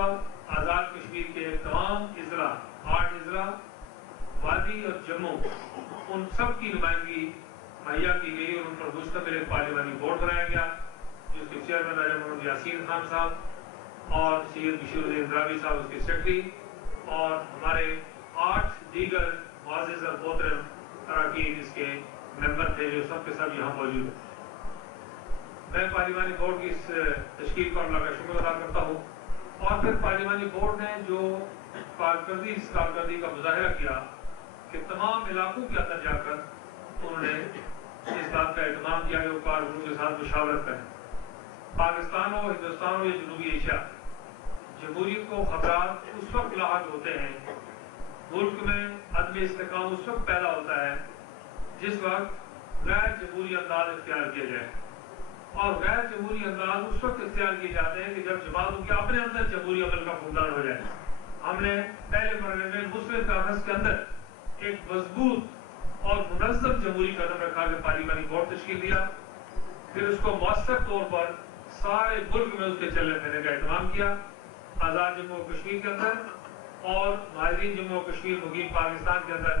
مرتبہ آزاد کشمیر کے تمام اضلاع 8 اضلاع وادی اور جموں ان سب کی نمائندگی مہیا کی گئی اور ان پر مشتمل ایک پارلیمانی بورڈ بنایا گیا جس کے چیئرمین راجہ محمد یاسین خان صاحب اور سید بشیر الدین اندرابی صاحب اس کے سیکرٹری اور ہمارے 8 دیگر معزز اور محترم اراکین اس کے ممبر تھے جو سب کے سب یہاں موجود ہیں۔ میں پارلیمانی بورڈ کی اس تشکیل پر اللہ کا شکر ادا کرتا ہوں اور پھر پارلیمانی بورڈ نے جو اس کارکردگی کا مظاہرہ کیا کہ تمام علاقوں کے اندر جا کر انہوں نے اس بات کا اہتمام کیا کہ وہ کارکنوں کے ساتھ مشاورت کریں۔ پاکستان اور ہندوستان اور جنوبی ایشیا جمہوریت کو خطرات اس وقت لاحق ہوتے ہیں، ملک میں عدم استحکام اس وقت پیدا ہوتا ہے جس وقت غیر جمہوری انداز اختیار کیا جائے، اور غیر جمہوری انداز اس وقت اختیار کیے جاتے ہیں کہ جب جماعتوں کے اپنے اندر جمہوری عمل کا فقدان ہو جائے۔ ہم نے پہلے مرحلے میں مسلم کانفرنس کے اندر ایک مضبوط اور منظم جمہوری قدم رکھا کہ پارلیمانی بورڈ تشکیل دیا، پھر اس کو مؤثر طور پر سارے ملک میں اس کے چلنے پھرنے کا اہتمام کیا، آزاد جموں و کشمیر کے اندر اور مہاجرین جموں و کشمیر مقیم پاکستان کے اندر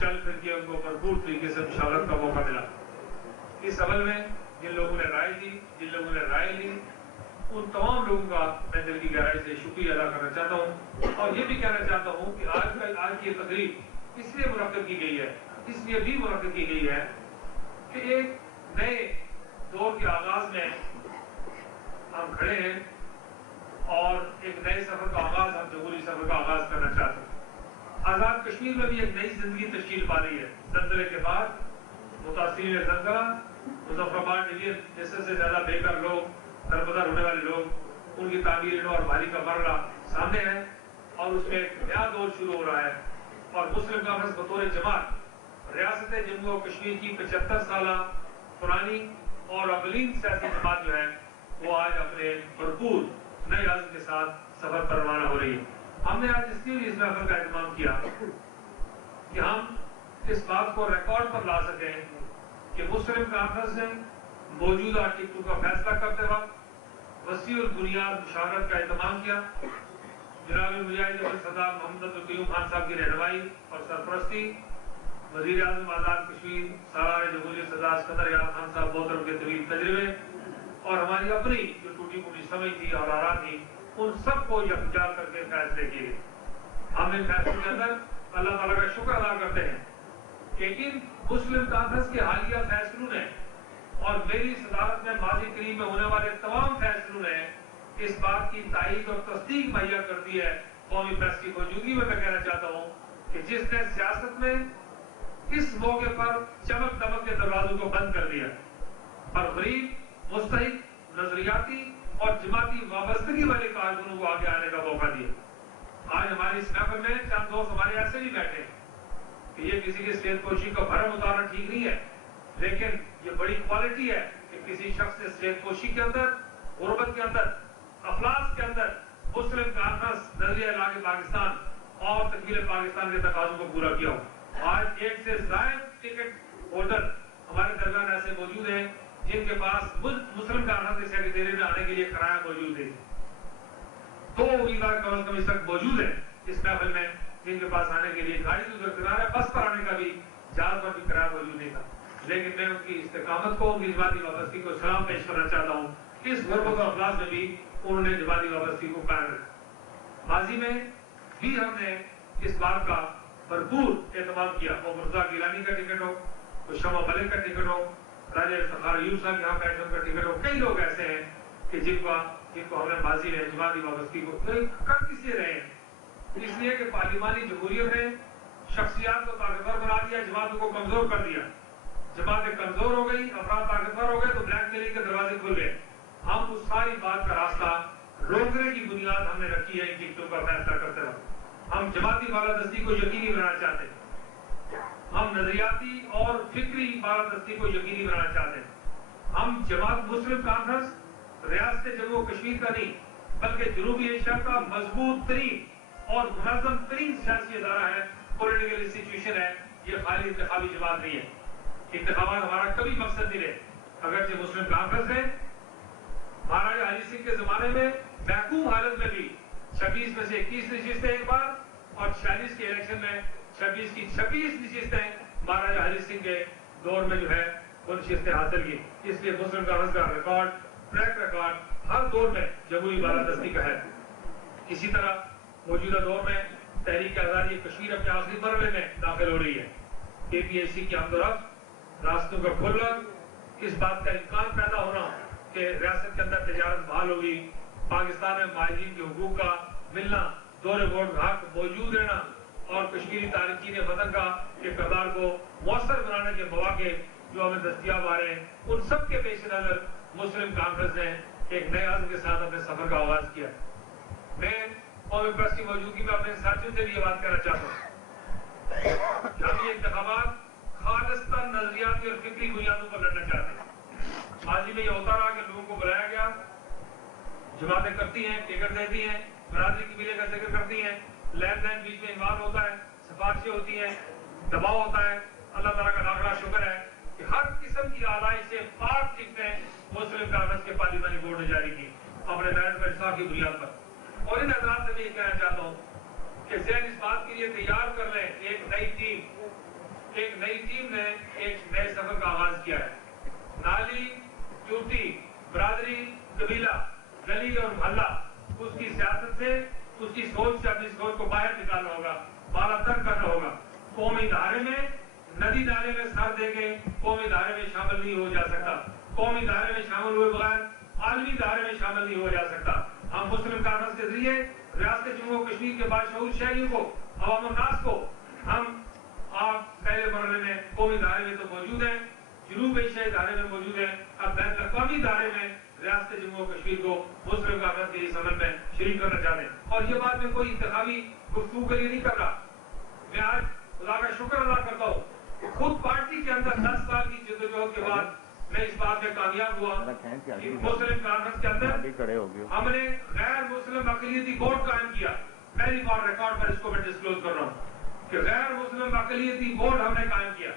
چل پھر کے ان کو بھرپور طریقے سے مشاورت کا موقع ملا۔ اس عمل میں جن لوگوں نے رائے دی، جن لوگوں نے رائے لی، ان تمام لوگوں کا میں دل کی گہرائی سے شکریہ ادا کرنا چاہتا ہوں اور یہ بھی کہنا چاہتا ہوں کہ آج کی یہ تقریب اس لیے منعقد کی گئی ہے، اس لیے بھی منعقد کی گئی ہے کہ ایک نئے دور کے آغاز میں ہم کھڑے ہیں اور ایک نئے سفر کا آغاز، ہم جمہوری سفر کا آغاز کرنا چاہتے ہیں۔ آزاد کشمیر میں بھی ایک نئی زندگی تشکیل پا رہی ہے۔ زلزلے کے بعد متاثرین زلزلہ مظفر آباد ڈویژن جیسے سے زیادہ بے گھر لوگ، دربدر ہونے والے لوگ، ان کی تعمیر اور بحالی کا مرحلہ سامنے ہے اور اس میں ایک نیا دور شروع ہو رہا ہے، اور مسلم کانفرنس بطور جماعت ریاست جموں و کشمیر کی 75 سالہ پرانی اور اولین سیاسی جماعت جو ہے وہ آج اپنے بھرپور نئے عزم کے ساتھ سفر پر روانہ ہو رہی ہے۔ ہم نے آج اس لیے بھی اس محفل کا اہتمام کیا کہ ہم اس بات کو ریکارڈ پر لا سکیں کہ مسلم کانفرنس نے موجودہ ٹکٹوں کا فیصلہ کرتے وقت وسیع البنیاد مشاورت کا اہتمام کیا۔ جناب مجاہد ابو صدر محمد عبدالقیوم خان صاحب کی رہنمائی اور سرپرستی، وزیر اعظم آزاد کشمیر سالار جمہوریت سردار اسکندر یار خان صاحب محترم کے طویل تجربے اور ہماری اپنی جو ٹوٹی پھوٹی سمجھ تھی اور آراء تھی، ان سب کو یکجا کر کے فیصلے کیے۔ ہم ان فیصلوں کے اندر اللہ تعالیٰ کا شکر ادا کرتے ہیں کہ ان مسلم کانفرنس کے حالیہ فیصلوں نے اور میری صدارت میں ماضی قریب میں ہونے والے تمام فیصلوں نے اس بات کی تائید اور تصدیق مہیا کر دی ہے۔ قومی پریس کی موجودگی میں کہنا چاہتا ہوں کہ جس نے سیاست میں اس موقع پر چمک دمک کے دروازوں کو بند کر دیا اور غریب، مستحق، نظریاتی اور جماعتی وابستگی والے کارکنوں کو آگے آنے کا موقع دیا۔ آج ہماری اس محفل میں چند دوست ہمارے ایسے بھی بیٹھے ہیں کہ یہ کسی کے سفید پوشی کا بھرم اتارنا ٹھیک نہیں ہے، لیکن یہ بڑی کوالٹی ہے کہ کسی شخص نے سفید پوشی کے اندر، غربت کے اندر، افلاس کے اندر مسلم کانفرنس، نظریہ علاقے پاکستان اور تکمیل پاکستان کے تقاضوں کو پورا کیا ہو۔ آج 1 سے زائد ٹکٹ ہولڈر ہمارے درمیان ایسے موجود ہیں جن کے پاس مسلم کانفرنس کے سیکریٹریٹ میں آنے کے لیے کرایہ موجود ہے۔ 2 امیدوار کم از کم اس وقت موجود ہیں اس محفل میں جن کے پاس آنے کے لیے گاڑی تو درکنار ہے، بس پر آنے کا بھی، جہاز پر بھی کرایہ موجود نہیں تھا، لیکن میں ان کی استقامت کو، ان کی جماعتی وابستگی کو سلام پیش کرنا چاہتا ہوں۔ اس غربت و افلاس میں بھی انہوں نے جماعتی وابستگی کو قائم رکھا۔ ماضی میں بھی ہم نے اس بات کا بھرپور اہتمام کیا، وہ مرزا گیلانی کا ٹکٹ ہو، وہ شمع ملک کا ٹکٹ ہو، راجہ افتخار ایوب صاحب یہاں بیٹھے ان کا ٹکٹ ہو، کئی لوگ ایسے ہیں کہ جن کو ہم نے ماضی میں جماعتی وابستگی کو کر کس لیے رہے ہیں؟ اس لیے کہ پارلیمانی جمہوریت نے شخصیات کو طاقتور بنا دیا، جماعتوں کو کمزور کر دیا۔ جماعتیں کمزور ہو گئی، افراد طاقتور ہو گئے تو بلیک میلنگ کے دروازے کھل گئے۔ ہم اس ساری بات کا راستہ روکنے کی بنیاد ہم نے رکھی ہے ان ٹکٹوں کا فیصلہ کرتے وقت۔ ہم جماعتی بالادستی کو یقینی بنانا چاہتے ہیں، ہم نظریاتی اور فکری بالادستی کو یقینی بنانا چاہتے ہیں۔ ہم جماعت مسلم کانفرنس ریاست جموں و کشمیر کا نہیں بلکہ جنوبی ایشیا کا مضبوط ترین اور منظم ترین سیاسی ادارہ ہے، پولیٹیکل انسٹیٹیوشن ہے۔ یہ خالی انتخابی جماعت نہیں ہے۔ انتخابات ہمارا کبھی مقصد نہیں رہے، اگرچہ مسلم کانفرنس ہے مہاراجہ ہری سنگھ کے زمانے میں محکوم حالت میں بھی 26 में से 21 नशिस्तें एक बार और 46 के इलेक्शन में 26 की 26 नशिस्तें महाराजा हरि सिंह के दौर में जो है वो नशिस्तें हासिल की। इसलिए मुस्लिम कांग्रेस का रिकॉर्ड, ट्रैक रिकॉर्ड हर दौर में जमहूरी बालादस्ती का है। इसी तरह मौजूदा दौर में तहरीक आज़ादी कश्मीर अपने आखिरी मरहले में दाखिल हो रही है। KPAC की आमदोरफ्त, रास्तों का खुलना, इस बात का इम्कान पैदा होना कि रियासत के अंदर तजारत बहाल होगी, पाकिस्तान में माहिरीन के हुकूक का मिलना, दौरे वोट का हक मौजूद रहना और कश्मीरी तारकीन वतन का के किरदार को मौसर बनाने के मौके जो हमें दस्तियाब आ रहे हैं, उन सब के पेश नजर मुस्लिम कांग्रेस ने एक नए अज़्म के साथ अपने सफर का आगाज किया। मैं कौमी प्रेस की मौजूदगी में अपने साथियों से भी ये बात कहना चाहता हूँ कि हम ये इंतखाबात खालिस्तान नजरियाती और फिक्री बुनियादों पर लड़ना चाहते हैं। माजी में ये होता रहा कि लोगों को बुलाया गया, जमातें करती हैं, टिकट देती हैं, बरादरी की मिले का जिक्र करती हैं, लेन देन बीच में इन्वॉल्व होता है, सिफारिशें होती हैं, दबाव होता है। अल्लाह ताला का लाख लाख शुक्र है कि हर किस्म की आलाई से पाक टिकटें मुस्लिम कांग्रेस के पार्लिमानी बोर्ड ने जारी की अपने मेरिट पर इंसाफ की बुनियाद पर। और इन हजरात से मैं ये कहना चाहता हूँ कि ज़हन इस बात के लिए तैयार कर लें, एक नई टीम ने एक नए सफर का आगाज किया है। नाली, चोटी, बरादरी, कबीला, गली और मोहल्ला, उसकी सियासत से, उसकी सोच से अपनी सोच को बाहर निकालना होगा, बालातर करना होगा। कौमी धारे में, नदी नाले में सर देके कौमी धारे में शामिल नहीं हो जा सकता। कौमी धारे में शामिल हुए बगैर आलमी धारे में शामिल नहीं हो जा सकता। हम मुस्लिम कांग्रेस के जरिए रियासत जम्मू कश्मीर के बादशाह शहरियों को, अवाम नास को, हम आप पहले मरहले में कौमी धारे में तो मौजूद है, जनूब एशियाई धारे में मौजूद है, अब बैन अक़वामी धारे में रियासत जम्मू कश्मीर को मुस्लिम कांग्रेस के इस अमल में शरीक करना चाहते हैं। और ये बात मैं कोई इंतखाबी गुफ्तगू के लिए नहीं कर रहा। मैं आज खुदा का शुक्र अदा करता हूँ कि खुद पार्टी के अंदर 10 साल की जद्दोजहद के बाद मैं इस बात में कामयाब हुआ कि मुस्लिम कांग्रेस के अंदर हमने गैर मुस्लिम अक़लियती बोर्ड कायम किया। पहली बार रिकॉर्ड पर इसको मैं डिस्क्लोज कर रहा हूँ कि गैर मुस्लिम अक़लियती बोर्ड हमने कायम किया।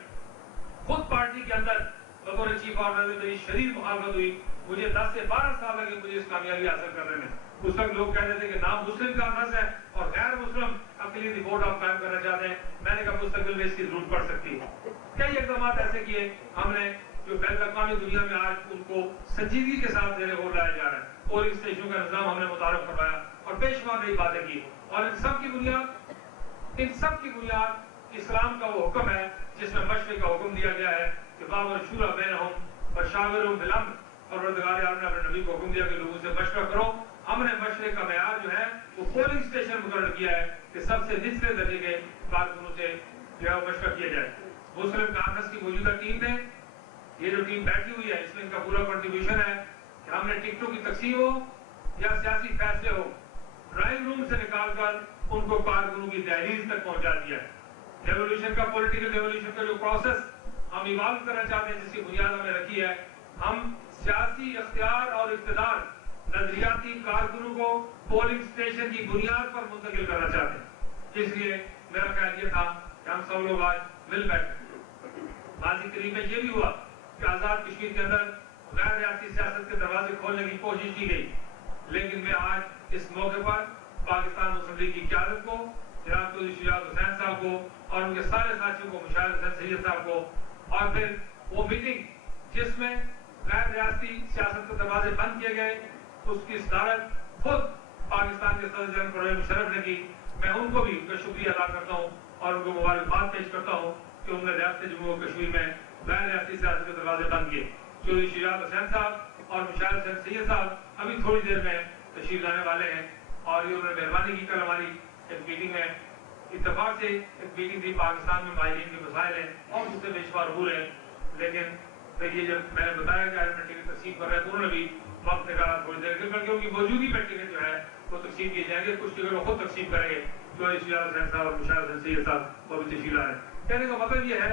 खुद पार्टी के अंदर बतौर चीफ ऑर्गेनाइजर मेरी शदीद मुखालफत हुई। मुझे 10 से 12 साल लगे मुझे इस कामयाबी हासिल करने में। उस वक्त लोग कहते थे कि नाम मुस्लिम कांग्रेस है और गैर मुस्लिम अक़लियती बोर्ड आप कायम करना चाहते हैं। मैंने कहा मुस्तक़बिल में इसकी जरूरत पड़ सकती है। कई इक़दाम ऐसे किए हमने जो बैन अक़वामी दुनिया में आज उनको संजीदगी के साथ देने को लाया जा रहा है। पोलिंग स्टेशनों का निज़ाम हमने मुतारफ करवाया और बेशुमार नई बातें की। और इन सब की बुनियाद इस्लाम का वो हुक्म है जिसमें मशवरे का हुक्म दिया गया है कि बाबर शूरा बैनहुम वशाविरहुम बिल अम्र। परवरदिगार आलम ने अपने नबी को हुक्म दिया कि लोगों से मशवरा करो। हमने मशवरे का मेयार जो है वो पोलिंग स्टेशन मुकर्रर किया है कि सबसे निचले दर्जे के कारकुनों से जो है मशवरा किया जाए। मुस्लिम कांग्रेस की मौजूदा टीम ने, ये जो टीम बैठी हुई है, इसमें इनका पूरा कंट्रीब्यूशन है कि हमने टिकटों की तकसीम हो या सियासी फैसले हो, ड्राइंग रूम से निकालकर उनको कारकुनों की दहलीज तक पहुंचा दिया है। रेवोल्यूशन का, पॉलिटिकल रेवोल्यूशन का जो प्रोसेस हम इवाल्व करना चाहते हैं, जिसकी बुनियाद हमें रखी है, हम सियासी इख्तियार और इक़्तिदार नजरियाती कारकुनों को पोलिंग स्टेशन की बुनियाद पर मुंतकिल करना चाहते हैं। इसलिए मेरा ख्याल ये था कि हम सब लोग आज मिल बैठे। माजी करीब में ये भी हुआ कि आज़ाद कश्मीर के अंदर गैर रियासी सियासत के दरवाजे खोलने की कोशिश की गई, लेकिन मैं आज इस मौके पर पाकिस्तान मुस्लिम लीग की क़यादत को, जनाब चौधरी शुजात हुसैन साहब को और उनके सारे साथियों को, मुशाहिद हुसैन सैयद साहब को, और फिर वो मीटिंग जिसमें गैर रियासती सियासत के दरवाजे बंद किए गए, उसकी सदारत खुद पाकिस्तान के सदर जनरल परवेज़ मुशर्रफ ने की। मैं उनको भी शुक्रिया अदा करता हूँ और उनको मुबारकबाद पेश करता हूँ कि उन्होंने रियासत जम्मू कश्मीर में गैर रियासती सियासत के दरवाजे बंद किए। चौधरी शुजात हुसैन साहब और मुशाहिद हुसैन सैयद साहब अभी थोड़ी देर में तशरीफ लाने वाले हैं और ये उन्होंने मेहरबानी की। कल हमारी एक मीटिंग में इत्तेफाक से एक मीटिंग थी, पाकिस्तान में माहिरीन के मसाइल हैं और उससे बेशुमार हो रहे हैं, लेकिन फिर ये जब मैंने बताया कि आज मैं टिकट तकसीम कर रहे हैं तो उन्होंने भी वक्त निकाला थोड़ी देर के, बल्कि उनकी मौजूदगी में टिकट जो है वो तकसीम किए जाएंगे। कुछ टिकट वो खुद तकसीम करेंगे। चौधरी शुजात हुसैन साहब और मुशाहिद हुसैन सैयद साहब वो भी तशरीफ ला रहे हैं। कहने का मतलब ये है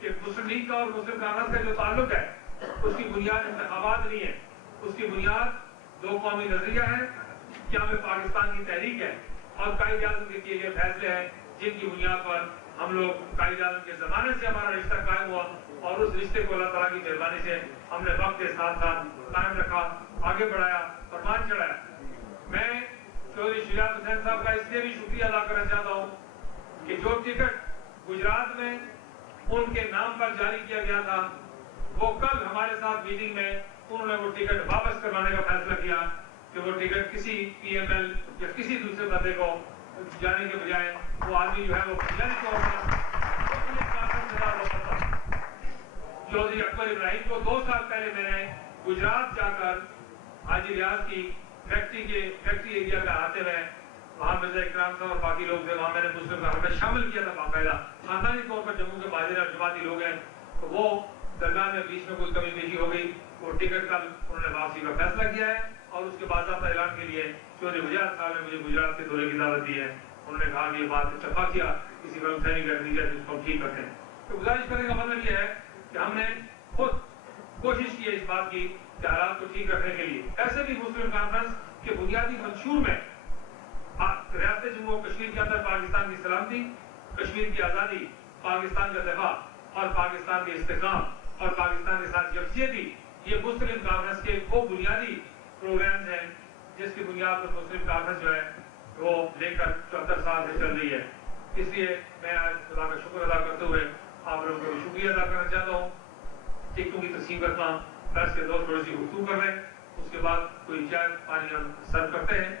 कि मुस्लिम लीग का और मुस्लिम कांग्रेस का जो ताल्लुक है उसकी बुनियाद इंतखाबात नहीं है, उसकी बुनियाद दो कौमी नजरिया है, क्या में पाकिस्तान की तहरीक है और कायदे आज़म के किए गए फैसले हैं जिनकी बुनियाद पर हम लोग कायदे आज़म के जमाने से हमारा रिश्ता कायम हुआ और उस रिश्ते को अल्लाह ताला की मेहरबानी से हमने वक्त के साथ साथ कायम रखा, आगे बढ़ाया, फरमान चढ़ाया। मैं चौधरी शुजात हुसैन साहब का इसलिए भी शुक्रिया अदा करना चाहता हूँ कि जो टिकट गुजरात में उनके नाम पर जारी किया गया था, वो कल हमारे साथ मीटिंग में उन्होंने वो टिकट वापस करवाने का फैसला किया कि वो टिकट किसी PML या किसी दूसरे बंदे को जाने के बजाय वो आदमी जो है वो फौरी तौर पर चौधरी अकबर इब्राहिम को 2 साल पहले मैंने गुजरात जाकर हाजी रियाज की फैक्ट्री एरिया पे आते हुए वहाँ मिर्जा इकराम साहब और बाकी लोग थे, वहाँ मैंने मुस्लिम में शामिल किया था बाकायदा। खानदानी तौर पर जम्मू के बाजिर और जमाती लोग हैं, तो वो दरगाह में बीच में कोई कमी पेशी हो गई, वो टिकट का उन्होंने वापसी का फैसला किया है और उसके बाद ऐलान के लिए चौधरी वजाहत साहब ने मुझे गुजरात के दौरे की दावत दी है। उन्होंने कहा कि ये बात इत्तफाकिया किसी गलतफहमी का नतीजा जिसको ठीक करते हैं। तो गुजारिश करने का मतलब ये है कि हमने खुद कोशिश की है इस बात की कि हालात को ठीक रखने के लिए। ऐसे भी मुस्लिम कॉन्फ्रेंस के बुनियादी मंशूर में रियासत जम्मू और कश्मीर के अंदर पाकिस्तान की सलामती, कश्मीर की आज़ादी, पाकिस्तान का दफा और पाकिस्तान के इस्तेकाम और पाकिस्तान के साथ यकजहती, ये मुस्लिम कॉन्फ्रेंस के वो बुनियादी प्रोग्राम्स हैं जिसकी बुनियाद पर मुस्लिम कॉन्फ्रेंस जो है वो लेकर 74 साल से चल रही है। इसलिए मैं आज खुदा का शुक्र अदा करते हुए आप लोगों को शुक्रिया अदा करना चाहता हूँ। टिकटों की तकसीम करता हूँ, प्रेस के दोस्त थोड़ी सी गुफ्तगू कर रहे हैं, उसके बाद कोई चाय पानी हम सर्व करते हैं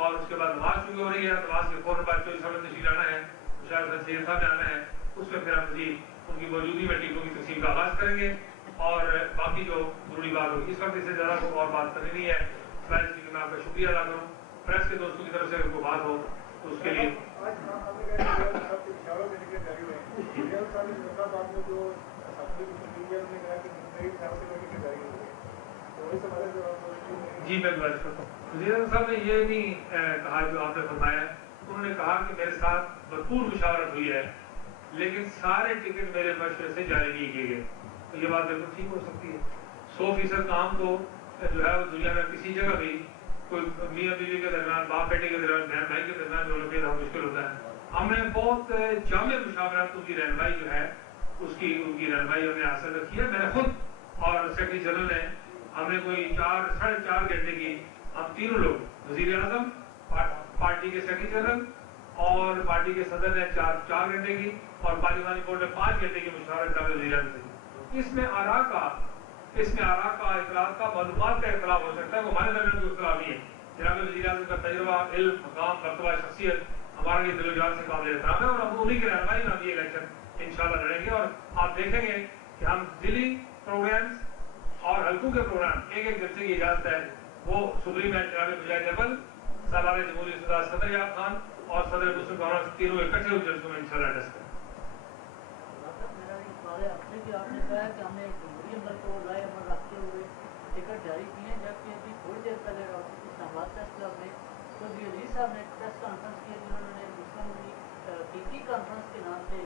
और उसके बाद नमाज शुरू हो रही है। नमाज के फौरन बाद चौधरी साहब ने तशरीफ लाना है, मुशाहिद सैयद साहब ने आना है, उसमें फिर हम जी उनकी मौजूदगी में टिकटों की तकसीम का आगाज करेंगे और बाकी जो जरूरी बात होगी इस वक्त इससे ज़्यादा को और बात करनी नहीं है। मैं आपका शुक्रिया अदा करूँ, प्रेस के दोस्तों की तरफ से अगर कोई बात हो तो उसके लिए जी मैं गुजारिश करता हूँ। वज़ीर साहब ने ये नहीं कहा जो आपने फरमाया, उन्होंने कहा कि मेरे साथ भरपूर मुशावरत हुई है लेकिन सारे टिकट मेरे मशवरे से जारी नहीं किए गए। तो ये बात बिल्कुल ठीक हो सकती है। 100% काम तो जो है वो दुनिया में किसी जगह भी कोई मियाँ बीवी के दरमियान, बाप बेटे के दरमियान, बहन भाई के दरमियान जो लोग मुश्किल होता है। हमने बहुत जामे मुशावरत उनकी रहनुमाई जो है उनकी रहनुमाई हमने हासिल रखी है। मैंने खुद और सेक्रेटरी जनरल ने हमने कोई 4-4.5 घंटे की, हम तीनों लोग वज़ीर आज़म, पार्टी के सेक्रेटरी जनरल और पार्टी के सदर ने 4 घंटे की और पार्लिमानी बोर्ड ने 5 घंटे की मुशावरत का वज़ीर आज़म से। इसमें आरा का इखलास का मालूमात का इख्तलाफ हो सकता है, वो हमारे दरमियान कोई इख्तलाफ नहीं है। जनाब वज़ीर आज़म का तजुर्बा, इल्म, मकाम, मर्तबा, शख्सियत हमारे लिए दिल-ओ-जान से काबिल एहतराम है और हम उन्हीं की रहनुमाई में हम ये इलेक्शन इंशाल्लाह लड़ेंगे और आप देखेंगे कि हम दिल्ली प्रोग्राम्स और हल्कों के प्रोग्राम एक जलसे की इजाजत है, वो सुप्रीम है जनाब मुजाहिद जबल, सालार जमहूरी सदर सदर याब खान और सदर मुस्लिम कांग्रेस तीनों इकट्ठे उस जलसों में इंशाल्लाह डिस्कस आपने कहा कि हमने जमहूरी अमल को राय अमल रखते हुए टिकट जारी किए हैं, जबकि अभी थोड़ी देर पहले इस्लामाबाद प्रेस क्लब में चौधरी अजीज साहब ने प्रेस कॉन्फ्रेंस की जिन्होंने मुस्लिम पीपी कॉन्फ्रेंस के नाम से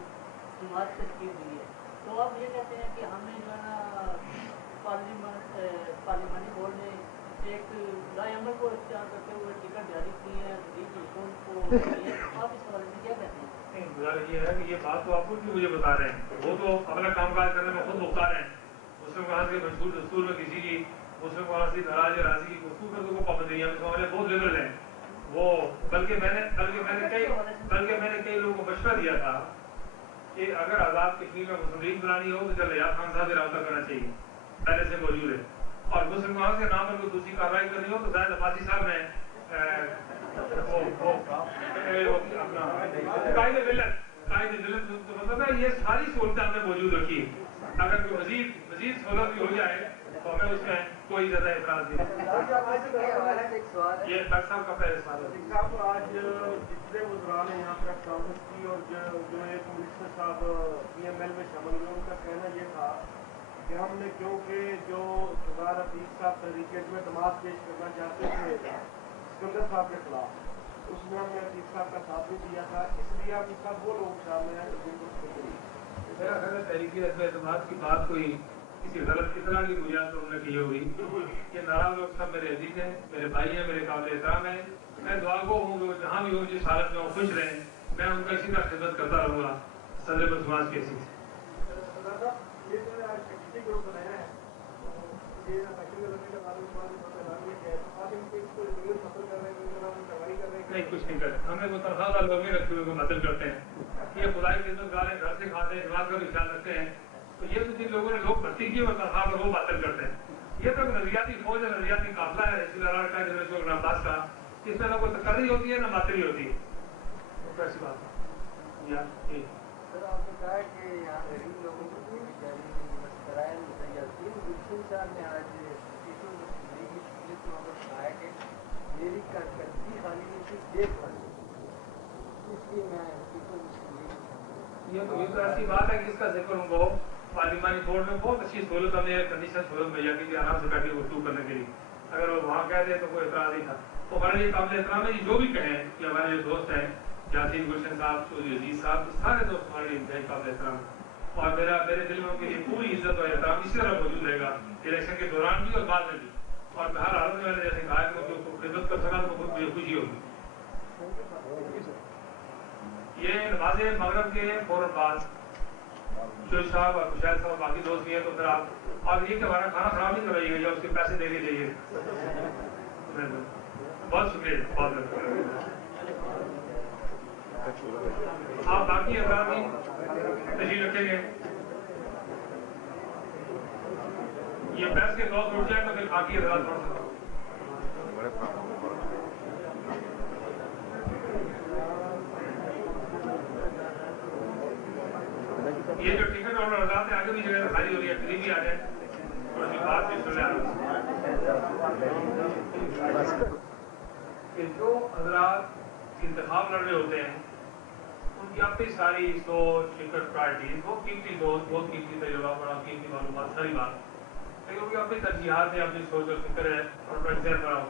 जमात तश्कील दी है। तो आप ये कहते हैं कि हमने जो है ना पार्लिमानी बोर्ड ने एक राय अमल को इख्तियार करते हुए टिकट जारी की है, आप इस बारे में क्या कहते हैं? ये है कि ये बात तो आप भी मुझे बता रहे हैं, वो तो अपना कामकाज करने में खुद मुख्तार हैं। मुस्लिम कहां से मशहूर दस्तूर में किसी की मुस्लिम कहां से नाराज राजी की गुफ्तगू करने को पाबंदी है, हमारे बहुत लिबरल हैं वो। बल्कि मैंने कई लोगों को मशवरा दिया था कि अगर आज़ाद कश्मीर में मुस्लिम लीग बनानी हो तो जब याद खान साहब से रब्ता करना चाहिए, पहले से मौजूद है। और मुस्लिम कहां के नाम पर कोई दूसरी कार्रवाई करनी हो तो शायद अब्बासी साहब ने मतलब ये सारी सहूलतें हमने मौजूद रखी। अगर कोई मजीद सहूलत भी हो जाए तो हमें उसमें कोई ज्यादा एतराज नहीं। ये डॉक्टर साहब का पहले सवाल है। आज जितने वज़रान ने यहाँ प्रेस कॉन्फ्रेंस की और जो एक मिनिस्टर साहब PML में शामिल हुए, उनका कहना ये था कि हमने क्योंकि जो सरदार हफीज साहब तहरीक में दमाद पेश करना चाहते थे सिकंदर साहब के खिलाफ, उसमें हमने हफीज साहब का साथ भी दिया था, इसलिए हम सब वो लोग सामने आए मेरा ख्याल है तहरीकी एतमाद की बात कोई किसी गलत इतना की बुनियाद पर उन्होंने की होगी। ये नाराज लोग सब मेरे अजीज हैं, मेरे भाई हैं, मेरे काबिल एहतराम हैं। मैं दुआ को हूँ जहाँ भी हो जिस हालत में वो खुश रहें, मैं उनका इसी तरह खिदमत करता रहूँगा सदर समाज के हिस्से से। नहीं, कुछ नहीं करते, हमें वो तनख्वाह वाले लोग नहीं रखे हुए मदद करते हैं, ये खुदाई की इज्जत गालें घर से खाते हैं, दिमाग का भी ख्याल रखते हैं, तो ये तो जिन लोगों ने लोग भर्ती किए वो तनख्वाह पर वो बातल करते हैं। ये तो नजरियाती फौज है, नजरियाती काफिला है रसूलुल्लाह का अब्बास का, इसमें ना कोई तकर्री होती है ना मातरी होती है, तो ऐसी बात है। सर आपने कहा कि यहाँ गरीब लोगों को कोई जारी मस्कराए मुहैया तीन गुलशन साहब ने आज टीचर मुस्लिम की शिकलियत में हमें कहा कि मेरी कारकर्दगी खाली नहीं थी देख पर इसलिए मैं टीचर मुस्लिम ये तो ऐसी बात है कि इसका जिक्र उनको पार्लिमानी बोर्ड में बहुत अच्छी सहूलत हमें कंडीशन सहूलत मुहैया की थी आराम से बैठे गुफ्तगू करने के लिए, अगर वो वहाँ कह दे तो कोई एतराज नहीं था। तो हमारे लिए काबिल एहतराम है जो भी कहें कि हमारे जो दोस्त हैं यासीन गुलशन साहब, चौधरी अजीज साहब, सारे दोस्त हमारे लिए इंतहाई काबिल एहतराम, और मेरे दिल में उनके लिए पूरी इज्जत और एहतराम इसी तरह मौजूद रहेगा इलेक्शन के दौरान भी और बाद में भी, और हर हालत में मैंने जैसे कहा कि उनको खिदमत कर सका तो बहुत मुझे खुशी होगी। ये नमाज मगरब के फौरन बाद शोज साहब और खुशाल साहब बाकी दोस्त भी हैं, तो फिर आप ये कि हमारा खाना खराब नहीं कराइएगा या उसके पैसे दे के जाइए। बहुत शुक्रिया, बहुत आप बाकी अफराद भी तशरीफ रखेंगे, ये बहस के दौर उठ जाए तो फिर बाकी अफराद पढ़ सकते। ये जो टिकट और आजाद है आगे भी जगह खाली हो रही है, करीब भी आ जाए और बात भी सुन कि जो हजरात इंतखाब लड़ रहे होते हैं उनकी अपनी सारी सोच, फिक्र, प्रायोरिटी, बहुत कीमती सोच, बहुत कीमती तजुर्बा, बड़ा कीमती मालूमात, सारी बात, लेकिन उनकी अपनी तरजीहात है, अपनी सोच और फिक्र है और प्रेजेंट बड़ा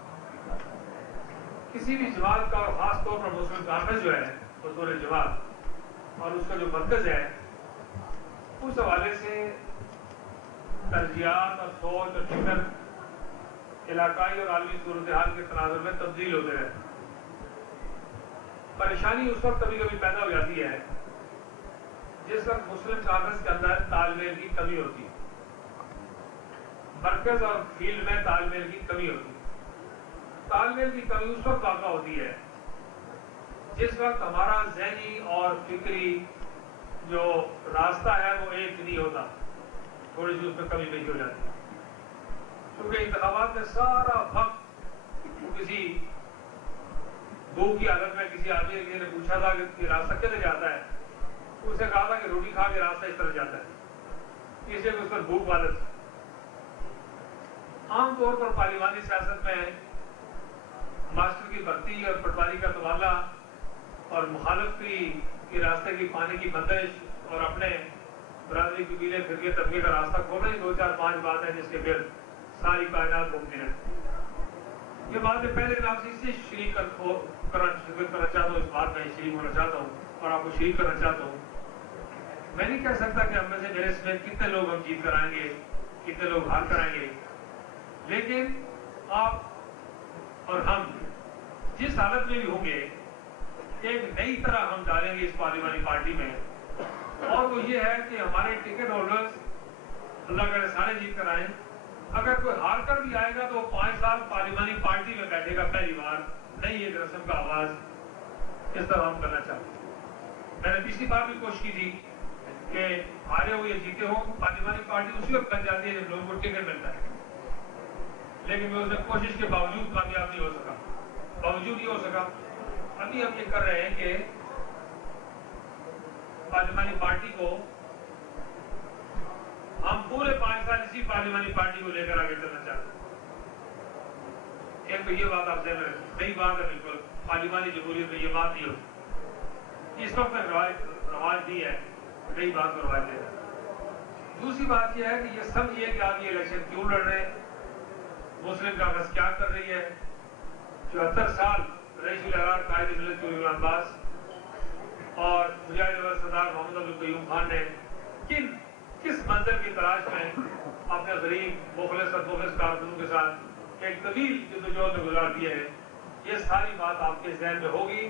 किसी भी जमात का, और खास तौर पर मुस्लिम कॉन्फ्रेंस जो है बतौर जमात और उसका जो मरकज है उस हवाले से तरजीहात और सोच और फिक्र इलाकाई और आलमी सूरत हाल के तनाजुर में तब्दील होते रहते हैं। परेशानी उस वक्त कभी कभी पैदा हो जाती है जिस वक्त मुस्लिम कॉन्फ्रेंस के अंदर तालमेल की कमी होती है, मरकज और फील्ड में तालमेल की कमी होती है। तालमेल की कमी उस वक्त वाक़ा होती है जिस वक्त हमारा ज़हनी और फिक्री जो रास्ता है वो एक नहीं होता, थोड़ी सी उसमें कमी पेशी हो जाती है, क्योंकि इंतखाबात में सारा वक्त किसी भूख की हालत में किसी आदमी ने पूछा था कि रास्ता किधर जाता है, उसने कहा था कि रोटी खा के रास्ता इस तरह जाता है, इसलिए उस पर भूख वालत। आमतौर पर पार्लिमानी सियासत में मास्टर की भर्ती और पटवारी का तबादला और मुखालफ की रास्ते की पानी की बंदिश और अपने बरादरी कबीले फिरके तबके का रास्ता खोलना ही 2, 4, 5 बात है जिसके फिर सारी कायनात मुमकिन है। ये बात है पहले मैं आपसे इससे शरीक करना चाहता हूँ, इस बात में शरीक होना चाहता हूँ और आपको शरीक करना चाहता हूँ। मैं नहीं कह सकता कि हम में से मेरे समेत कितने लोग हम जीत कराएंगे, कितने लोग हार कराएंगे, लेकिन आप और हम जिस हालत में भी होंगे एक नई तरह हम डालेंगे इस पार्लिमानी पार्टी में, और वो ये है कि हमारे टिकट होल्डर्स अल्लाह करे सारे जीत कर आए। अगर कोई हार कर भी आएगा तो 5 साल पार्लिमानी पार्टी में बैठेगा पहली बार, नहीं एक रस्म का आवाज, इस तरह हम करना चाहते हैं। मैंने पिछली बार भी कोशिश की थी कि हारे हो या जीते हो पार्लिमानी पार्टी उसी वक्त बन जाती है जब लोगों को टिकट मिलता है, लेकिन मैं उसने कोशिश के बावजूद कामयाब नहीं हो सका। अभी हम ये कर रहे हैं कि पार्लिमानी पार्टी को हम पूरे 5 साल इसी पार्लिमानी पार्टी को लेकर आगे चलना चाहते हैं। एक तो ये बात आप ध्यान रखें, नई बात है बिल्कुल, पार्लिमानी जमहूरियत में ये बात नहीं होती, इस वक्त रवाज नहीं है, नई बात को रवाज दे। दूसरी बात यह है कि ये सब ये कि आप ये इलेक्शन क्यों लड़ रहे हैं, मुस्लिम कांग्रेस क्या कर रही है। 74 साल रईस-उल-अहरार कायद मिल्लत चौधरी अब्बास और मुजाहिद सरदार मोहम्मद अब्दुल कयूम खान ने किस मंजिल की तलाश में अपने गरीब मुखलिस कारकुनों के साथ एक तवील जद्दोजहद में गुजार दिए हैं। ये सारी बात आपके ज़हन में होगी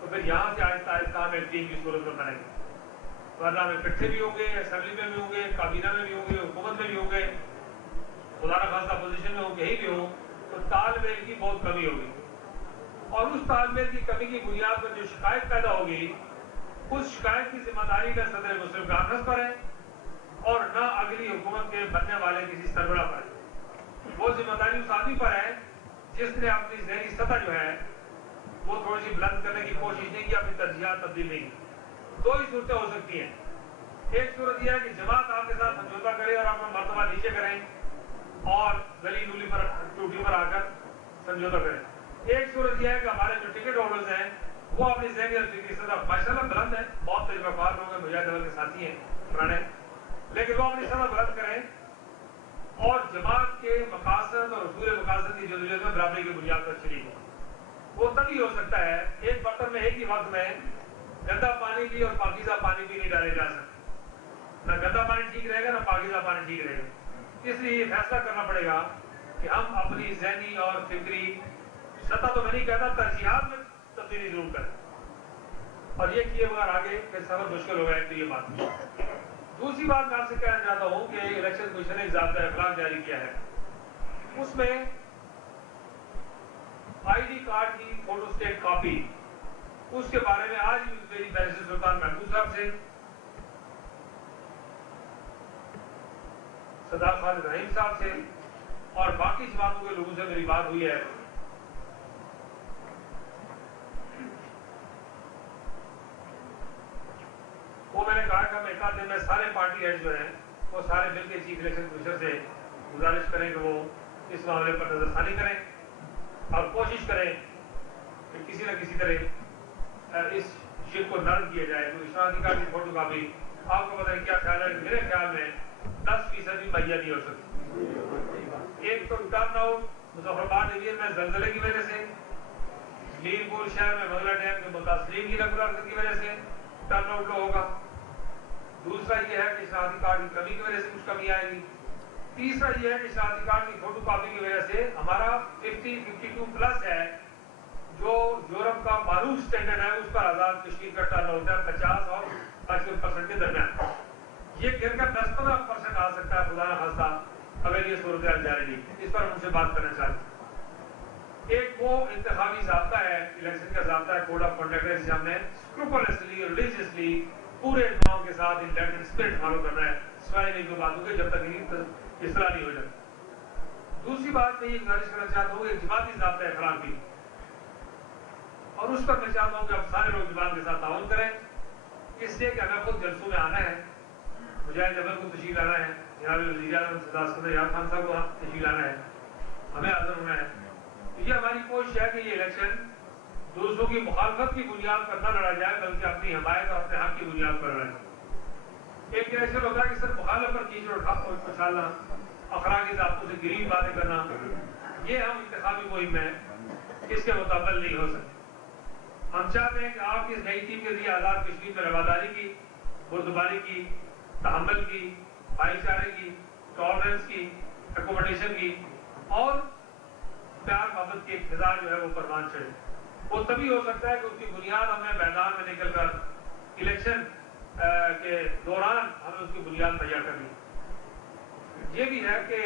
तो फिर यहाँ से आहिस्ता आहिस्ता हम एक टीम की सूरत में बनेंगे, वरना हम इकट्ठे भी होंगे, असेंबली में भी होंगे, काबीना में भी होंगे, हुकूमत में भी होंगे, खुदा न खास्ता पोजीशन में हूँ, कहीं भी हूँ, तो तालमेल की बहुत कमी होगी। और उस तालमेल की कमी की बुनियाद पर जो शिकायत पैदा होगी, उस शिकायत की जिम्मेदारी न सदर मुस्लिम कांग्रेस पर है और न अगली हुकूमत के बनने वाले किसी सरबराह पर है। वो जिम्मेदारी उस आदमी पर है जिसने अपनी ज़हनी सतह जो है वो थोड़ी सी बुलंद करने की कोशिश नहीं की, अपनी तरजीहात तब्दील नहीं की। दो ही सूरतें हो सकती हैं। एक सूरत यह है कि जमात आपके साथ समझौता करे और अपना मर्तबा नीचे करें और गली नूली पर टूटी पर आकर समझौता करें। एक सूरत यह है कि हमारे जो टिकट होल्डर्स हैं वो अपनी ज़हनी और फिक्री सतह माशाअल्लाह बुलंद है, बहुत तजुर्बाकार लोग हैं, मुजाहिद अव्वल के साथी हैं पुराने, लेकिन वो अपनी सतह बुलंद करें और जमात के मकासद और उसूल मकासद की जदोजहद में बराबरी की बुनियाद पर शरीक हो। वो तभी हो सकता है एक बर्तन में एक ही वक्त में गंदा पानी भी और पाकीज़ा पानी भी नहीं डाले जा सकते। न गंदा पानी ठीक रहेगा, न पाकीज़ा पानी ठीक रहेगा। इसलिए ये फैसला करना पड़ेगा कि हम अपनी ज़हनी और फिक्री सतह तो मैं नहीं कहता, तरजीहात में तब्दीली जरूर करें और ये किए बगैर आगे फिर सफर मुश्किल होगा। एक तो ये बात। दूसरी बात मैं आपसे कहना चाहता हूँ कि इलेक्शन कमीशन ने ज़ाब्ता इखलाक जारी किया है, उसमें आईडी कार्ड की फोटोस्टेट कॉपी, उसके बारे में आज भी मेरी बैरिस्टर सुल्तान महमूद साहब से, सरदार खालिद रहीम साहब से और बाकी जमातों के लोगों से मेरी बात हुई है। वो मैंने कहा कि हम एक आध दिन में सारे पार्टी हेड जो हैं वो सारे मिलकर चीफ इलेक्शन कमीशनर से गुजारिश करें कि वो इस मामले पर नजरसानी करें और कोशिश करें कि किसी न किसी तरह इस शिप को नरम किया जाए। तो शनाख्ती कार्ड की फोटो कापी, आपको पता है क्या ख्याल है? मेरे ख्याल में 10% भी मुहैया नहीं हो सकती। एक तो टर्न आउट मुजफ्फराबाद एरिया में जलजले की वजह से, मीरपुर शहर में मंगला डैम के मुतासरीन की रफ्तार की वजह से टर्न आउट लो होगा। दूसरा ये है कि शनाख्ती कार्ड की कमी की वजह से कुछ कमी आएगी। तीसरा ये है कि शनाख्ती कार्ड की फोटो कॉपी की वजह से हमारा 50-52 प्लस है जो यूरोप का मारूफ स्टैंडर्ड है, उस पर आजाद कश्मीर का टर्न आउट है 50 और 55% के दरमियान। ये गिरकर 10-15% आ सकता है खुदा न खास्ता अगर ये सूरत जारी नहीं। इस पर हम उनसे बात करना चाहते हैं। एक वो इंतखाबी ज़ाब्ता है, इलेक्शन का ज़ाब्ता है, कोड ऑफ कंडक्ट है, जिसे हमने स्क्रूपुलसली रिलीजियसली पूरे इत्मीनान के साथ इंटेंडेड स्पिरिट फॉलो करना है, सिवाय नहीं कोई बातों के, जब तक इस्लाह नहीं हो जाती। दूसरी बात मैं ये गुजारिश करना चाहता हूँ, एक जमाती ज़ाब्ता है खराब की, और उस पर मैं चाहता हूँ कि आप सारे लोग जमात के साथ ताउन करें, इसलिए कि हमें खुद जलसों में आना है, मुजाहिद अव्वल को तशरीफ लाना है, जनाब वज़ीर आज़म सरदार सिकंदर यार खान साहब को तशरीफ लाना है, हमें हाज़िर होना है। तो ये हमारी कोशिश है कि ये इलेक्शन दूसरों की मुखालफत की बुनियाद पर न लड़ा जाए, बल्कि अपनी हमायत और अपने हक की बुनियाद पर लड़ा जाए। एक इलेक्शन होता है कि सिर्फ मुखालिफ पर कीचड़ उछालना, अखलाकी ज़ाब्तों से गिरी बातें करना, ये हम इंतखाबी मुहिम में इसके मुताबिक नहीं हो सकते। हम चाहते हैं कि आपकी इस नई टीम के लिए आज़ाद कश्मीर में रवादारी की, बुर्दबारी की, तहम्मुल की, भाईचारे की, टॉलरेंस की, एकोमोडेशन की और प्यार मोहब्बत की एक फिजा जो है वो परवान चढ़े। वो तभी हो सकता है कि उसकी बुनियाद हमें मैदान में निकलकर इलेक्शन के दौरान हमें उसकी बुनियाद तैयार करनी। ये भी है कि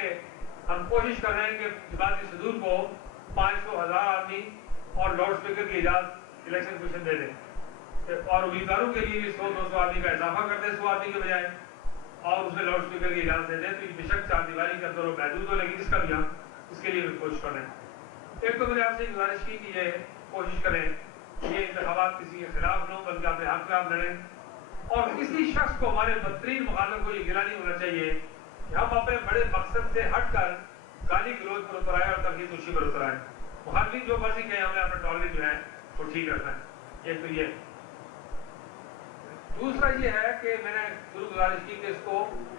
हम कोशिश कर रहे हैं कि जमाती सदूर को 500,000 आदमी और लाउड स्पीकर की इजाजत इलेक्शन कमीशन दे दें और उम्मीदवारों के लिए भी 100-200 आदमी का इजाफा कर दें 100 आदमी के बजाय, और उसमें लाउड स्पीकर की इजाजत दे दें। तो बेशक चारदीवारी के अंदर वो महदूद हो, लेकिन इसका भी हम इसके लिए भी कोशिश कर रहे हैं। एक तो मैंने आपसे गुजारिश की कि ये कोशिश करें ये इंतखाबात किसी के खिलाफ न हो, बल्कि अपने हक में आप लड़ें और किसी शख्स को, हमारे बदतरीन मुखालिफ को ये गिला नहीं होना चाहिए कि हम अपने बड़े मकसद से हटकर गाली गलौज पर उतर आए और तनकीद तुशी पर उतर आए। मुखालिफ जो मर्जी कहे, हमने अपना टॉलरेट जो है वो ठीक रखना है। एक तो ये। दूसरा ये है कि मैंने शुरू गुजारिश की कि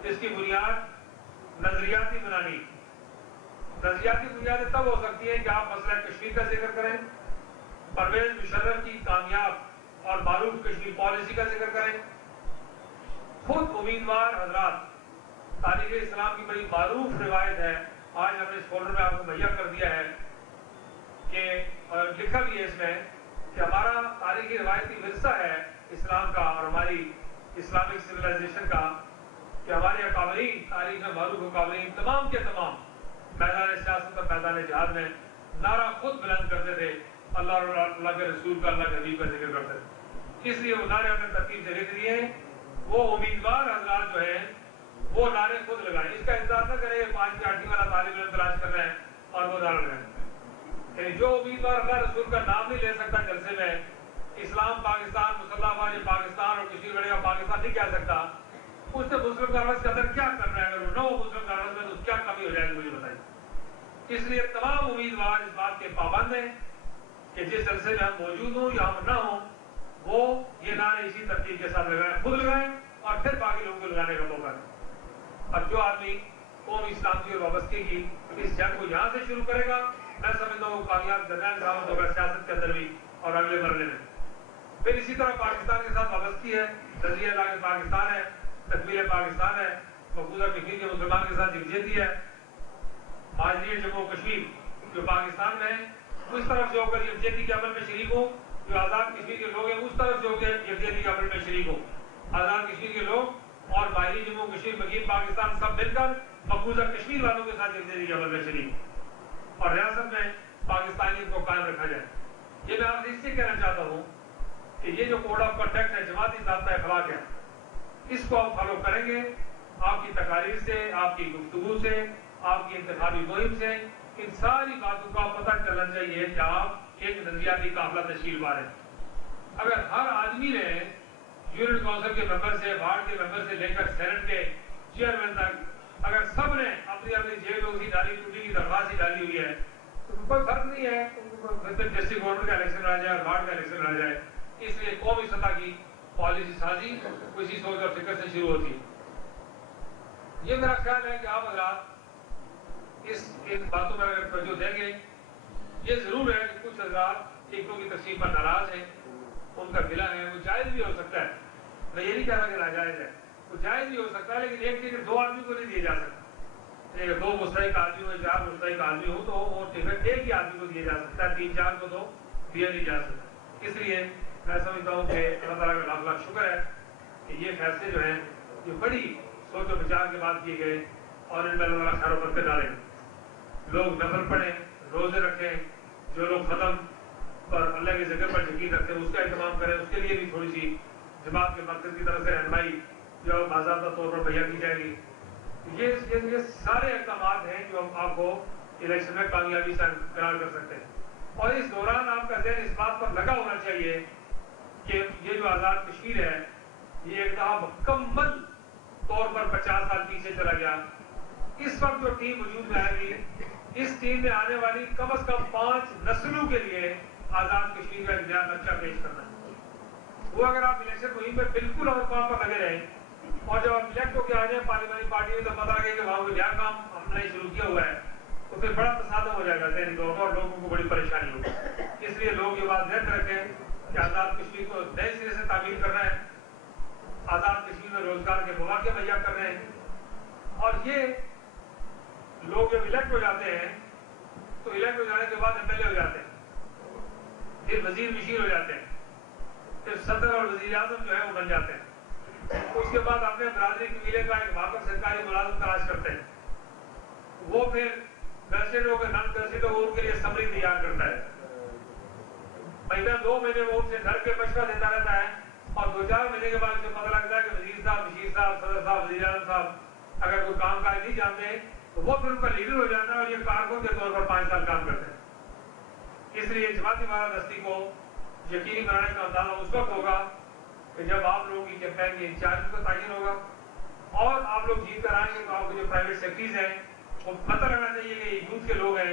इसकी बुनियाद नजरियाती बनानी। नजरियाती बुनियादें तब हो सकती है कि आप मसला कश्मीर का जिक्र करें, परवेज मुशर्रफ की कामयाब और मारूफ कश्मीर पॉलिसी का जिक्र करें, खुद उम्मीदवार हजरात, तारीख इस्लाम की बड़ी मारूफ रिवायत है, आज हमने इस फोल्डर में आपको मुहैया कर दिया है कि लिखा भी है इसमें कि हमारा तारीखी रिवायती विरसा है इस्लाम का और हमारी इस्लामिक सिविलाइजेशन का, कि हमारे अकाबरीन तारीख में मारूफ अकाबरीन तमाम के तमाम मैदान सियासत और मैदान जहाद में नारा खुद बुलंद करते थे, अल्लाह और अल्लाह के रसूल का, अल्लाह के हबीब का जिक्र करते थे। इसलिए वो नारे हमने तरतीब से लिख दिए। वो उम्मीदवार हजरात जो है वो नारे खुद लगाएं, इसका इंतजार न करें 5 की 8 वाला तालिब इल्म तलाश कर रहे हैं और वो नारा लगाएं। जो उम्मीदवार अल्लाह रसूल का नाम नहीं ले सकता जलसे में, इस्लाम पाकिस्तान, मुसलमान पाकिस्तान और कश्मीर बनेगा पाकिस्तान नहीं कह सकता, उससे मुस्लिम कांग्रेस के अंदर क्या करना है? अगर वो न हो मुस्लिम कांग्रेस में तो क्या कमी हो जाएगी मुझे बताइए। इसलिए तमाम उम्मीदवार इस बात के पाबंद हैं कि जिस जलसे में हम मौजूद हों या हम न हो, वो ये नारे इसी तरतीब के साथ लगाएं, खुद लगाएं और फिर बाकी लोगों को लगाने का मौका दें। और जो आदमी कौम इस्लाम की और वाबस्ती की इस जंग को यहाँ से शुरू करेगा, मैं समझता हूँ कामयाब दरमियान साबित होगा सियासत के अंदर भी और अगले मरले में। फिर इसी तरह पाकिस्तान के साथ वाबस्ती है, नजरिया लागे पाकिस्तान है, तकमीर पाकिस्तान है, मकबूजा कश्मीर के मुसलमान के साथ यकजहती है, हाजिर जम्मू कश्मीर जो पाकिस्तान में है उस तरफ से होकर यकजहती के अमल में शरीक हो, जो आज़ाद कश्मीर के लोग हैं उस तरफ से होकर यकजहती के अमल में शरीक हो। आज़ाद कश्मीर के लोग और बाहरी जम्मू कश्मीर मकीन पाकिस्तान सब मिलकर मकबूजा कश्मीर वालों के साथ यकजहती के अमल में शरीक और रियासत में पाकिस्तानियत को कायम रखा जाए। ये मैं आपसे इससे कहना चाहता हूँ कि ये जो कोड ऑफ कंडक्ट है, जमाती ज़ाब्ता अखलाक है, इसको आप फॉलो करेंगे। आपकी तकारीर से, आपकी गुफ्तगू से, आपकी इंतखाबी मुहिम से इन सारी बातों का पता चलना चाहिए कि आप एक नजरियाती काफिला तश्कील पा रहे हैं। अगर हर आदमी ने यूनिट काउंसिल के मेंबर से, वार्ड के मेंबर से लेकर सेनेट के चेयरमैन तक अगर सब ने अपनी अपनी जेब में डाली टूटी की दरख्वास्त ही डाली हुई है तो कोई फर्क नहीं है, डिस्ट्रिक्ट बोर्ड का इलेक्शन आ जाए, वार्ड का इलेक्शन आ जाए। इसलिए कौमी सतह की पॉलिसी साजी किसी सोच और फिक्र से शुरू होती है। ये मेरा ख्याल है कि आप हजरात इन बातों में अगर तवज्जो देंगे, ये जरूर है कि कुछ हजरात टिकटों की तकसीम पर नाराज हैं, उनका गिला है, वो जायज भी हो सकता है, मैं ये नहीं कह रहा कि नाजायज है, वो जायज भी हो सकता है, लेकिन एक टिकट 2 आदमी को नहीं दिया जा सकता। 2 मुस्तहिक आदमी हो, 4 मुस्तहिक आदमी हो तो वो टिकट एक ही आदमी को दिया जा सकता है, 3-4 को तो दिया नहीं जा सकता। इसलिए मैं समझता हूँ कि अल्लाह ताला का लाख लाख शुक्र है कि ये फैसले जो हैं ये बड़ी सोच और विचार के बाद किए गए और इनमें अल्लाह ताला खैर बरकत डालेंगे। लोग नफल पढ़ें, रोजे रखें, जो लोग खत्म पर अल्लाह की जगह पर यकीन रखते हैं उसका एहतमाम करें, उसके लिए भी थोड़ी सी जमात के मरकज़ की तरफ से रहनुमाई जो बाज़ाब्ता तौर पर मुहैया की जाएगी। ये सारे इक़दामात हैं जो हम आपको इलेक्शन में कामयाबी से करार कर सकते हैं। और इस दौरान आपका ज़हन इस बात पर लगा होना चाहिए कि ये जो आज़ाद कश्मीर है ये एक दफ़ा मुकम्मल तौर पर 50 साल पीछे चला गया। इस वक्त जो टीम वजूद में आएगी, इस टीम में आने वाली कम से कम 5 नस्लों के लिए आज़ाद कश्मीर का एक नया नक्शा पेश करना है। वो अगर आप इलेक्शन मुहिम में बिल्कुल और काम पर लगे रहें और जब आप इलेक्ट होकर आ जाए पार्लियामेंट पार्टी में तो पता लगे कि वहाँ कोई नया काम हमने शुरू किया हुआ है तो फिर बड़ा तसादम हो जाएगा ज़हनी तौर पर और लोगों को बड़ी परेशानी होगी। इसलिए लोग ये बात ध्यान रखें कि आज़ाद कश्मीर को नए सिरे से तामीर करना है, आज़ाद कश्मीर में रोजगार के मौके मुहैया कर रहे हैं। और ये लोग जब इलेक्ट हो जाते हैं तो इलेक्ट हो जाने के बाद एमएलए हो जाते हैं, फिर वजीर मिशीर हो जाते हैं, फिर सदर और वजीर आजम जो है वो बन जाते हैं। उसके बाद अपने बरादरी कबीले का एक वाकफ सरकारी मुलाजिम तलाश करते हैं। वो फिर गैजेटेड होकर नॉन गैजेटेड होकर उनके लिए समरी तैयार करता है। महीना 2 महीने वो उनसे घर के मशवरा देता रहता है और 2-4 महीने के बाद उसे पता लगता है कि वजीर साहब, मिशीर साहब, सदर साहब, वजीर आजम साहब अगर कोई काम काज नहीं जानते तो वो फिर उनका लीडर हो जाता है और ये कारकुन के तौर पर 5 साल काम करते हैं। इसलिए जमाती बारादस्ती को यकीनी बनाने का अंदाजा उस वक्त होगा कि जब आप लोगों की कैंपेन के इंचार्ज का तयन होगा और आप लोग जीत कर आएंगे तो आपके जो प्राइवेट सेक्रेटरीज हैं वो पता लगना चाहिए कि यूथ के लोग हैं,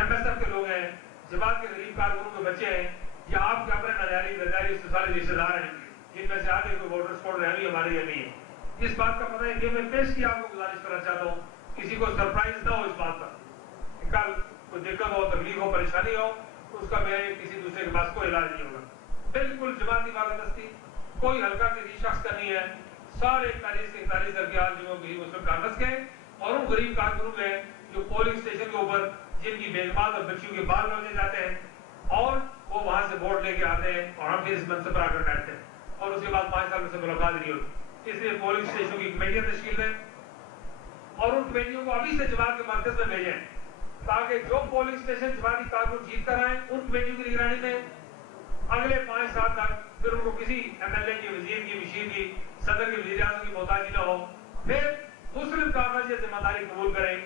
एमएसएफ के लोग हैं, जमात के गरीब कारकुनों के बच्चे हैं या आपके अपने नजारी गजारी सारे रिश्तेदार हैं जिनमें से आगे कोई वोटर स्पॉट रैली हमारी नहीं है। इस बात का पता है कि मैं पेश किया आपको गुजारिश करना चाहता हूँ, किसी को सरप्राइज ना हो इस बात पर। कल कोई दिक्कत हो, तकलीफ हो, परेशानी हो तो उसका मेरे किसी दूसरे के पास कोई इलाज नहीं होगा। बिल्कुल जमाती बारादस्ती कोई हल्का किसी शख्स का नहीं है, सारे 41-43 दरमियान जो मुस्लिम कांग्रेस के और उन गरीब कारकुनों के जो पोलिंग स्टेशन के ऊपर जिनकी बेगमात और बच्चियों के बाल रोजे जाते हैं और वो वहां से वोट लेके आते हैं और हम फिर इस मंच पर आकर बैठते हैं और उसके बाद 5 साल में से मुलाकात नहीं होती। इसलिए पोलिंग स्टेशन की कमेटियां तश्कील दें और उन कमेटियों को अभी से जमात के मरकज में भेजें تاکہ جو پولنگ اسٹیشن جماعتی کارکن جیت کر آئیں ان کمیٹیوں کی نگرانی میں اگلے 5 سال تک پھر ان کو کسی ایم ایل اے کی، وزیر کی، مشیر کی، صدر کی، وزیر اعظم کی محتاجی نہ ہو. پھر مسلم کارکن یہ ذمہ داری قبول کریں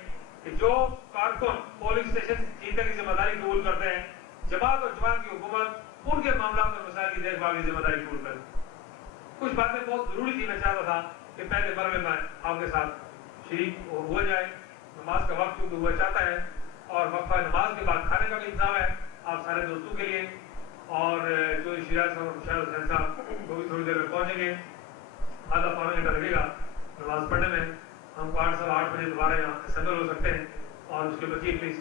کہ جو کارکن پولنگ اسٹیشن جیتنے کی ذمہ داری قبول کرتے ہیں، جماعت اور جماعت کی حکومت ان کے معاملات اور مسائل کی دیکھ بھال کی ذمہ داری قبول کرے. کچھ باتیں بہت ضروری تھی، میں چاہتا تھا کہ پہلے مرحلے میں آپ کے ساتھ شریک ہوا جائے. نماز کا وقت کیونکہ ہوا چاہتا ہے اور وقفہ نماز کے بعد کھانے کا بھی انتظام ہے آپ سارے دوستوں کے لیے. اور جو شیراز صاحب اور شاہد حسین صاحب وہ بھی تھوڑی دیر میں پہنچیں گے. آدھا پونا گھنٹہ لگے گا نماز پڑھنے میں. ہم 8:08 بجے دوبارہ یہاں اسمبل ہو سکتے ہیں. اور اس کے وکیل پلیز.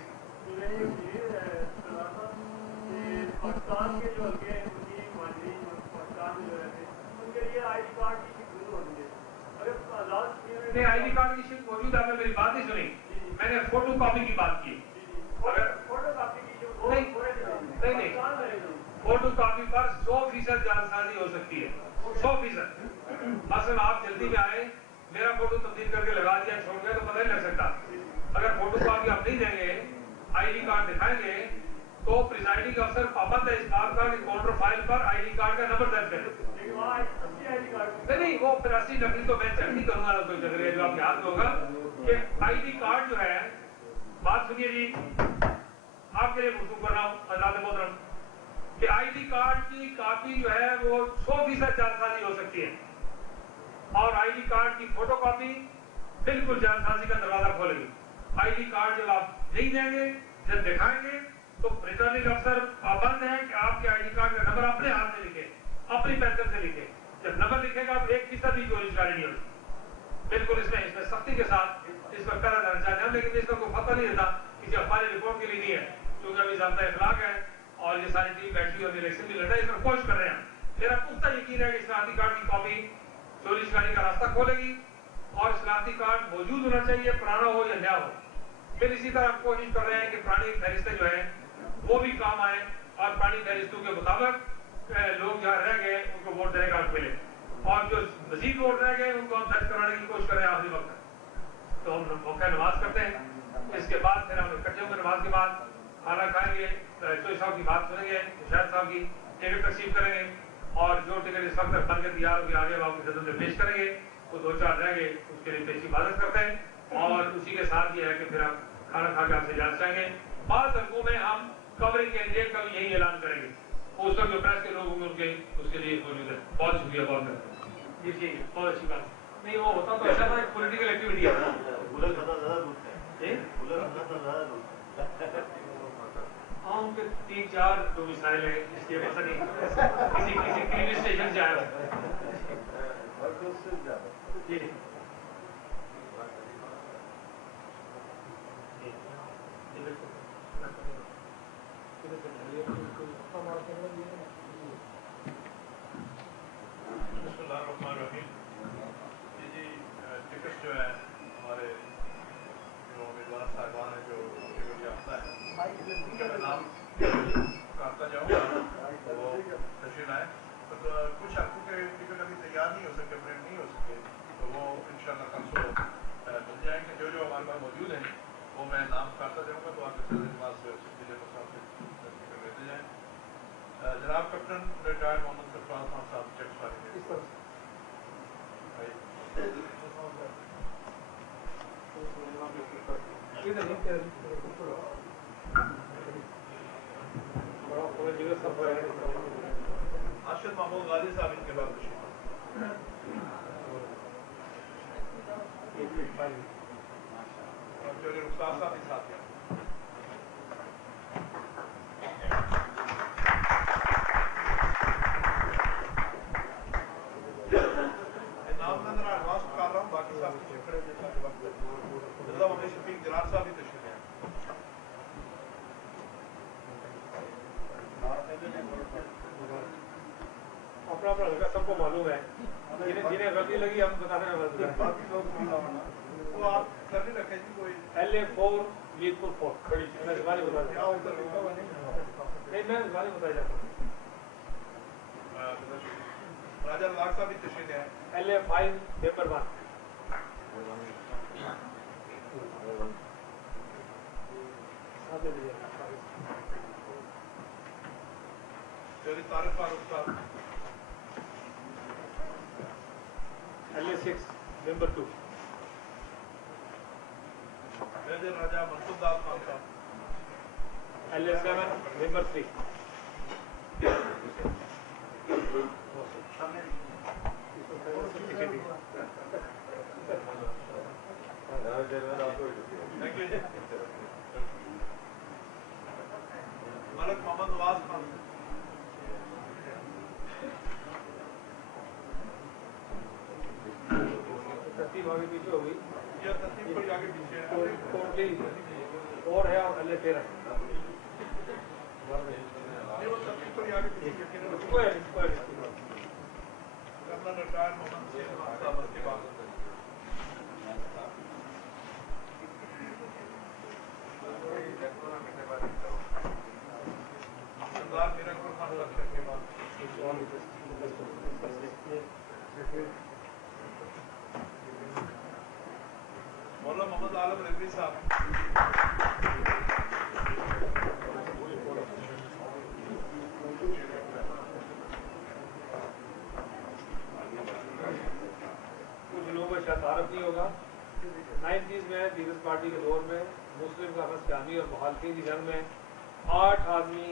پاکستان کے جو حلقے ہیں ان کی مہاجرین پاکستان میں جو رہتے ہیں ان کے لیے آئی ڈی کارڈ کی شکل ہونی ہے. اگر آزاد نہیں آئی ڈی کارڈ کی شکل موجود ہے. میری بات نہیں سنی. میں نے فوٹو کاپی کی بات کی. فوٹو کاپی کی جو نہیں فوٹو کاپی پر 100% جعلسازی ہو سکتی ہے. 100%. مثلا آپ جلدی میں آئے، میرا فوٹو تبدیل کر کے لگا دیا چھوڑ گئے تو پتہ نہیں لگ سکتا. اگر فوٹو کاپی آپ نہیں دیں گے، آئی ڈی کارڈ دکھائیں گے تو پریزائڈنگ افسر پابند ہے اس بات کا کہ counter file per I D card کا نمبر درج کرے. نہیں وہ 83 نقلی تو میں چیک نہیں کروں گا. کوئی چکر جو آپ کے ہاتھ میں ہوگا کہ آئی ڈی کارڈ جو ہے، بات سنیے جی، آپ کے لیے گفتگو کر رہا ہوں حضرات محترم، کہ آئی ڈی کارڈ کی کاپی جو ہے وہ 100% جعلسازی ہو سکتی ہے. اور آئی ڈی کارڈ کی فوٹو کاپی بالکل جعلسازی کا دروازہ کھولے گی. آئی ڈی کارڈ جب آپ نہیں دیں گے، جب دکھائیں گے تو ریٹرننگ افسر پابند ہے کہ آپ کے آئی ڈی کارڈ کا نمبر اپنے ہاتھ سے لکھے، اپنی پینسل سے لکھے. جب نمبر لکھے گا تو 1% بھی چوری چکاری نہیں ہوگی. بالکل اس میں سختی کے ساتھ اس پر کرا جانا چاہتے ہیں. لیکن اس کا کوئی پتہ نہیں دیتا کسی ہماری رپورٹ کے لیے نہیں ہے کیونکہ ابھی ضابطہ اخلاق ہے اور یہ ساری ٹیم بیٹھی اور الیکشن بھی لڑ رہا ہے. اس پر کوشش کر رہے ہیں. میرا پختہ یقین ہے کہ شناختی کارڈ کی کاپی چوری چکاری کا راستہ کھولے گی. اور شناختی کارڈ موجود ہونا چاہیے، پرانا ہو یا نیا ہو. پھر اسی طرح ہم کوشش کر رہے ہیں کہ پرانی فہرستیں جو ہیں وہ بھی کام آئیں اور پرانی فہرستوں کے مطابق لوگ جہاں رہ گئے ان کو ووٹ دینے کا حق ملے. اور جو مزید ووٹ رہ گئے ان کو ہم درج کرانے کی کوشش کر رہے ہیں آخری وقت. تو ہم موقع نماز کرتے ہیں. اس کے بعد پھر ہم اکٹھے ہوں گے. نماز کے بعد کھانا کھائیں گے، چوئی صاحب کی بات سنیں گے، شاہد صاحب کی ٹکٹ تقسیم کریں گے. اور جو ٹکٹ اس وقت تک بن کے تیار ہوگی آگے آپ کی خدمت میں پیش کریں گے. وہ 2-4 رہ گئے اس کے لیے پیشی عبادت کرتے ہیں. اور اسی کے ساتھ یہ ہے کہ پھر ہم کھانا کھا کے آپ سے اجازت چاہیں گے. بعض حلقوں میں ہم کورنگ کینڈیڈیٹ کا بھی یہی اعلان کریں گے. اس وقت جو پریس کے لوگ ہوں گے ان کے اس کے لیے موجود ہے. بہت شکریہ. بہت جی جی بہت اچھی بات. نہیں وہ ہوتا تو ایسا تھا ایک پولیٹیکل ایکٹیویٹی ہے. ہاں ان کے 3-4 جو مسائل ہیں اس لیے پتہ نہیں کسی کلیوی اسٹیشن سے آیا جی. بسم اللہ الرحمن الرحیم. جی ٹکٹ جو ہے ہمارے جو امیدوار صاحبان ہیں جو ٹکٹ یافتہ ہیں ان کا نام کرتا جاؤں گا وہ تشریف لائیں. کچھ حلقوں کے ٹکٹ ابھی تیار نہیں ہو سکے، پرنٹ نہیں ہو سکے، تو وہ انشاءاللہ کل صبح مل جائیں گے. جو ہمارے پاس موجود ہیں وہ میں نام کرتا جاؤں گا تو آپ کے ساتھ ٹکٹ لیتے جائیں. جناب کیپٹن ریٹائرڈ محمد سرفراز خان صاحب چیکس والے ارشد محمود غازی صاحب ان کے بعد جو رخسار صاحب کے ساتھ ہیں. جناب صاحب بھی تشریف ہیں. اپنا ہلکا سب کو معلوم ہے. جنہیں غلطی لگی ہم بتا دیں وہ آپ سر نہیں رکھے جی کوئی LA4 میرپور فورٹ کھڑی میں زبانی بتا دیں. نہیں میں زبانی بتایا جاتا ہوں. راجہ لاکھ صاحب بھی تشریف ہیں. LA5 paper 1. चौधरी तारिक फारूक साहब, LA6 member 2, मेजर राजा मनसुर दास खान साहब, LA7 member 3. थैंक यू जी। मलक मोहम्मद नवाज खान, तरतीब आगे पीछे हो गई, ये तरतीब थोड़ी आगे पीछे है। और है और LA13. ये वो तरतीब थोड़ी आगे पीछे है। कर्नल रिटायर्ड मोहम्मद हुसैन खान साहब उसके बाद सरदार मीरपुर खान साहब के बाद मौलाना मोहम्मद आलम रिजवी साहब, कुछ लोगों का शायद तारफ नहीं होगा। 90s में पीपल्स पार्टी के दौर में मुस्लिम का बस शामी और मुखालफिन की जंग में 8 आदमी